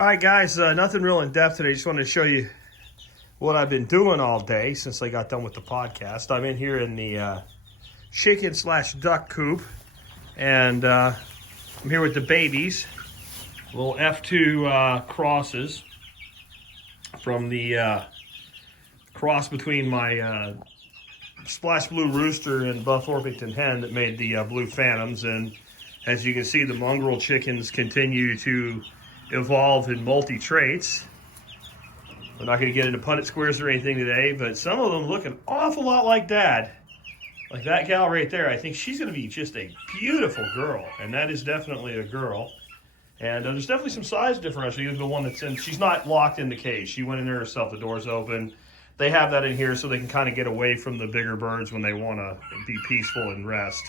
All right, guys, nothing real in depth today. Just wanted to show you what I've been doing all day since I got done with the podcast. I'm in here in the chicken/duck coop, and I'm here with the babies, little F2 crosses from the cross between my Splash Blue Rooster and Buff Orpington Hen that made the Blue Phantoms. And as you can see, the mongrel chickens continue to evolve in multi-traits. We're not going to get into Punnett squares or anything today, but some of them look an awful lot like Dad. Like that gal right there, I think she's going to be just a beautiful girl, and that is definitely a girl. And there's definitely some size differential. Even the one that's in, she's not locked in the cage. She went in there herself, the door's open. They have that in here so they can kind of get away from the bigger birds when they want to be peaceful and rest.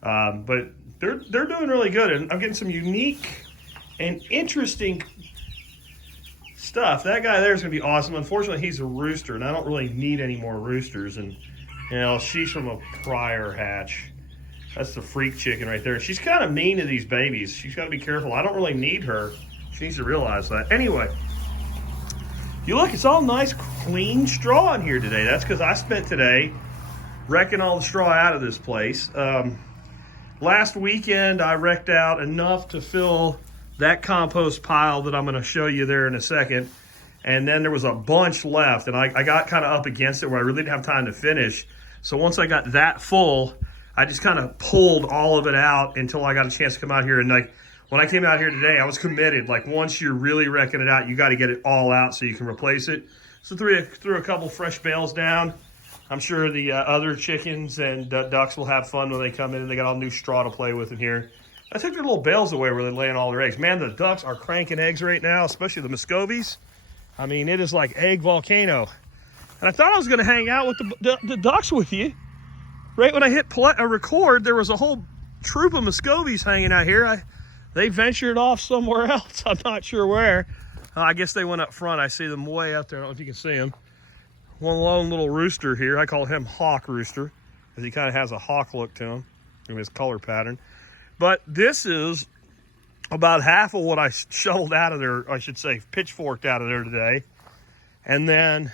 But they're doing really good, and I'm getting some unique and interesting stuff. That guy there is going to be awesome. Unfortunately, he's a rooster, and I don't really need any more roosters. And, you know, she's from a prior hatch. That's the freak chicken right there. She's kind of mean to these babies. She's got to be careful. I don't really need her. She needs to realize that. Anyway, you look, it's all nice, clean straw in here today. That's because I spent today wrecking all the straw out of this place. Last weekend, I wrecked out enough to fill that compost pile that I'm going to show you there in a second. And then there was a bunch left, and I got kind of up against it where I really didn't have time to finish. So once I got that full, I just kind of pulled all of it out until I got a chance to come out here. And like when I came out here today, I was committed. Like once you're really wrecking it out, you got to get it all out so you can replace it. So threw a couple fresh bales down. I'm sure the other chickens and ducks will have fun when they come in and they got all new straw to play with in here. I took their little bales away where they're laying all their eggs. Man, the ducks are cranking eggs right now, especially the Muscovies. I mean, it is like egg volcano. And I thought I was going to hang out with the ducks with you. Right when I hit record, there was a whole troop of Muscovies hanging out here. They ventured off somewhere else. I'm not sure where. I guess they went up front. I see them way up there. I don't know if you can see them. One lone little rooster here. I call him Hawk Rooster because he kind of has a hawk look to him in his color pattern. But this is about half of what I shoveled out of there, I should say, pitchforked out of there today. And then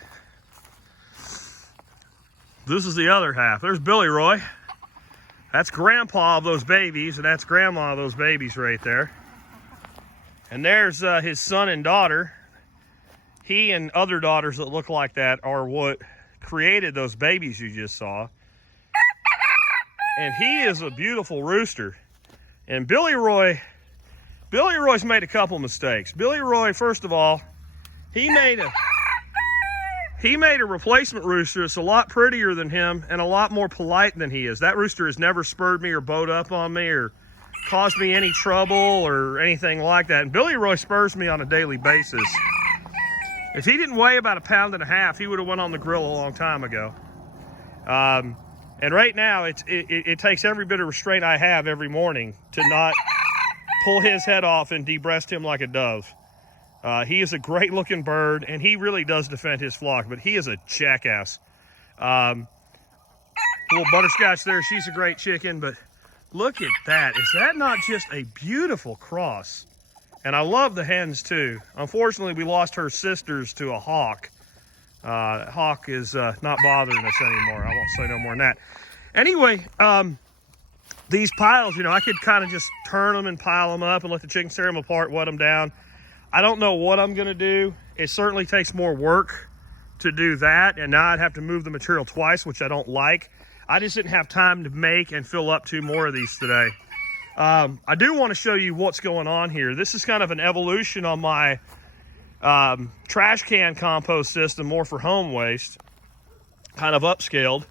this is the other half. There's Billy Roy. That's grandpa of those babies, and that's grandma of those babies right there. And there's his son and daughter. He and other daughters that look like that are what created those babies you just saw. And he is a beautiful rooster. And Billy Roy's made a couple mistakes. Billy Roy, first of all, he made a replacement rooster that's a lot prettier than him and a lot more polite than he is. That rooster has never spurred me or bowed up on me or caused me any trouble or anything like that. And Billy Roy spurs me on a daily basis. If he didn't weigh about 1.5 pounds, he would have went on the grill a long time ago. And right now, it takes every bit of restraint I have every morning to not pull his head off and de-breast him like a dove. He is a great-looking bird, and he really does defend his flock, but he is a jackass. Little Butterscotch there, she's a great chicken, but look at that. Is that not just a beautiful cross? And I love the hens, too. Unfortunately, we lost her sisters to a hawk. Hawk is not bothering us anymore. I won't say no more than that. Anyway, these piles, you know, I could kind of just turn them and pile them up and let the chickens tear them apart, wet them down. I don't know what I'm going to do. It certainly takes more work to do that, and now I'd have to move the material twice, which I don't like. I just didn't have time to make and fill up 2 more of these today. I do want to show you what's going on here. This is kind of an evolution on my trash can compost system, more for home waste, kind of upscaled.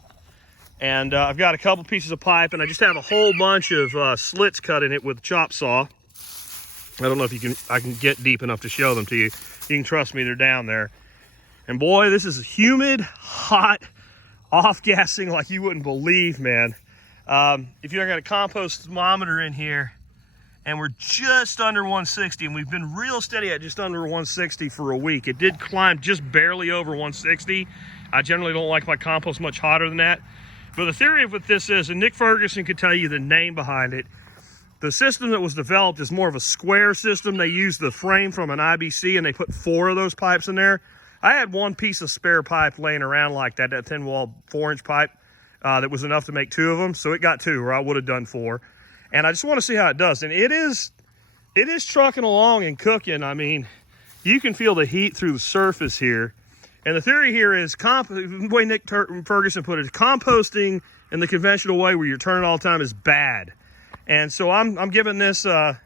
And I've got a couple pieces of pipe, and I just have a whole bunch of slits cut in it with a chop saw. I don't know if I can get deep enough to show them to you. You can trust me, they're down there. And boy, this is humid, hot, off-gassing like you wouldn't believe, man. If you've got a compost thermometer in here, and we're just under 160, and we've been real steady at just under 160 for a week. It did climb just barely over 160. I generally don't like my compost much hotter than that. But the theory of what this is, and Nick Ferguson could tell you the name behind it, The system that was developed is more of a square system. They use the frame from an IBC and they put 4 of those pipes in there. I had one piece of spare pipe laying around like that, that thin wall 4-inch pipe that was enough to make 2 of them. So it got 2, or I would have done 4. And I just want to see how it does. And it is trucking along and cooking. I mean, you can feel the heat through the surface here. And the theory here is, the way Nick Ferguson put it, composting in the conventional way where you're turning all the time is bad. And so I'm giving this a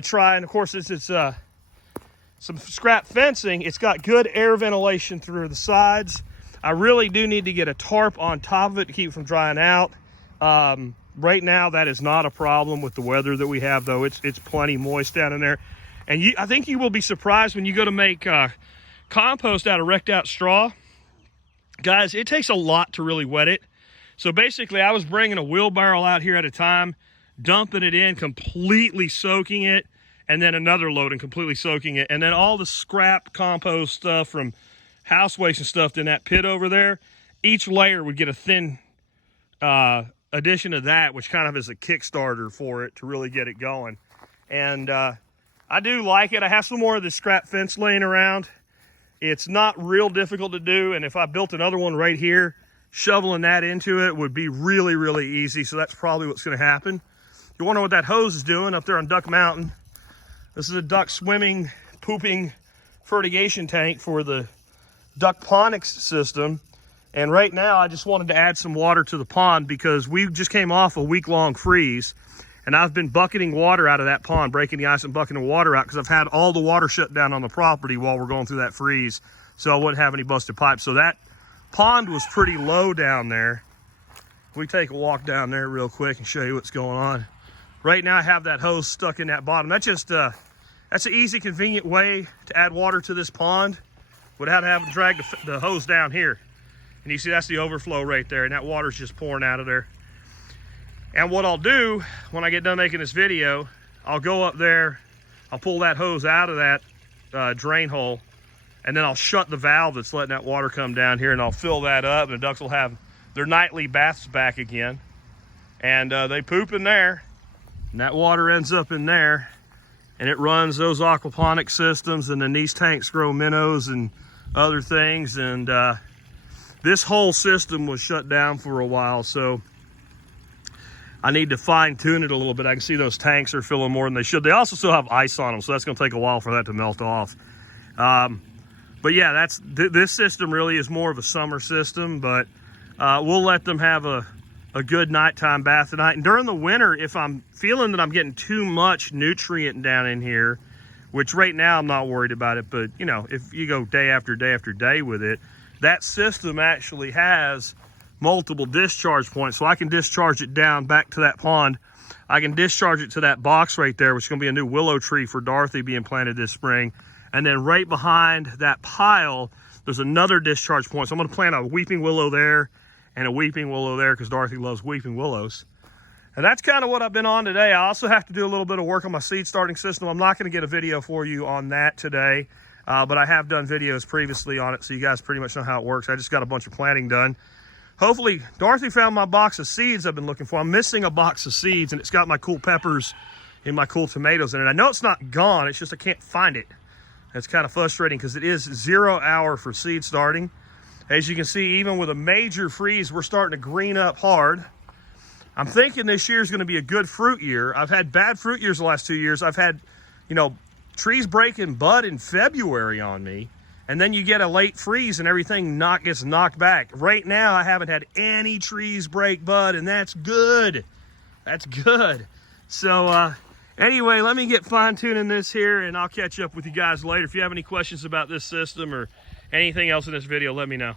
try. And of course, it's some scrap fencing. It's got good air ventilation through the sides. I really do need to get a tarp on top of it to keep it from drying out. Right now, that is not a problem with the weather that we have, though. It's plenty moist down in there. And I think you will be surprised when you go to make compost out of wrecked out straw. Guys, it takes a lot to really wet it. So basically, I was bringing a wheelbarrow out here at a time, dumping it in, completely soaking it, and then another load and completely soaking it. And then all the scrap compost stuff from house waste and stuff in that pit over there, each layer would get a thin addition of that, which kind of is a Kickstarter for it to really get it going. And I do like it. I have some more of this scrap fence laying around. It's not real difficult to do, and if I built another one right here, shoveling that into it would be really, really easy. So that's probably what's going to happen. You wonder what that hose is doing up there on Duck Mountain. This is a duck swimming, pooping fertigation tank for the duck ponics system. And right now, I just wanted to add some water to the pond because we just came off a week-long freeze. And I've been bucketing water out of that pond, breaking the ice and bucketing water out because I've had all the water shut down on the property while we're going through that freeze. So I wouldn't have any busted pipes. So that pond was pretty low down there. We take a walk down there real quick and show you what's going on. Right now I have that hose stuck in that bottom. That's just, that's an easy, convenient way to add water to this pond without having to drag the hose down here. And you see that's the overflow right there, and that water's just pouring out of there. And what I'll do when I get done making this video, I'll go up there, I'll pull that hose out of that drain hole, and then I'll shut the valve that's letting that water come down here, and I'll fill that up, and the ducks will have their nightly baths back again. And they poop in there, and that water ends up in there, and it runs those aquaponic systems, and then these tanks grow minnows and other things. And this whole system was shut down for a while, so I need to fine tune it a little bit. I can see those tanks are filling more than they should. They also still have ice on them, so that's going to take a while for that to melt off. But yeah, this system really is more of a summer system, but we'll let them have a good nighttime bath tonight. And during the winter, if I'm feeling that I'm getting too much nutrient down in here, which right now I'm not worried about it, but you know, if you go day after day after day with it, that system actually has multiple discharge points, so I can discharge it down back to that pond. I can discharge it to that box right there, which is going to be a new willow tree for Dorothy being planted this spring. And then right behind that pile, there's another discharge point. So I'm going to plant a weeping willow there and a weeping willow there because Dorothy loves weeping willows. And that's kind of what I've been on today. I also have to do a little bit of work on my seed starting system. I'm not going to get a video for you on that today, but I have done videos previously on it, so you guys pretty much know how it works. I just got a bunch of planting done. Hopefully, Dorothy found my box of seeds I've been looking for. I'm missing a box of seeds, and it's got my cool peppers and my cool tomatoes in it. I know it's not gone, it's just I can't find it. It's kind of frustrating because it is 0 hour for seed starting. As you can see, even with a major freeze, we're starting to green up hard. I'm thinking this year is going to be a good fruit year. I've had bad fruit years the last 2 years. I've had, you know, trees breaking bud in February on me. And then you get a late freeze and everything gets knocked back. Right now, I haven't had any trees break bud, and that's good. That's good. So anyway, let me get fine-tuning this here, and I'll catch up with you guys later. If you have any questions about this system or anything else in this video, let me know.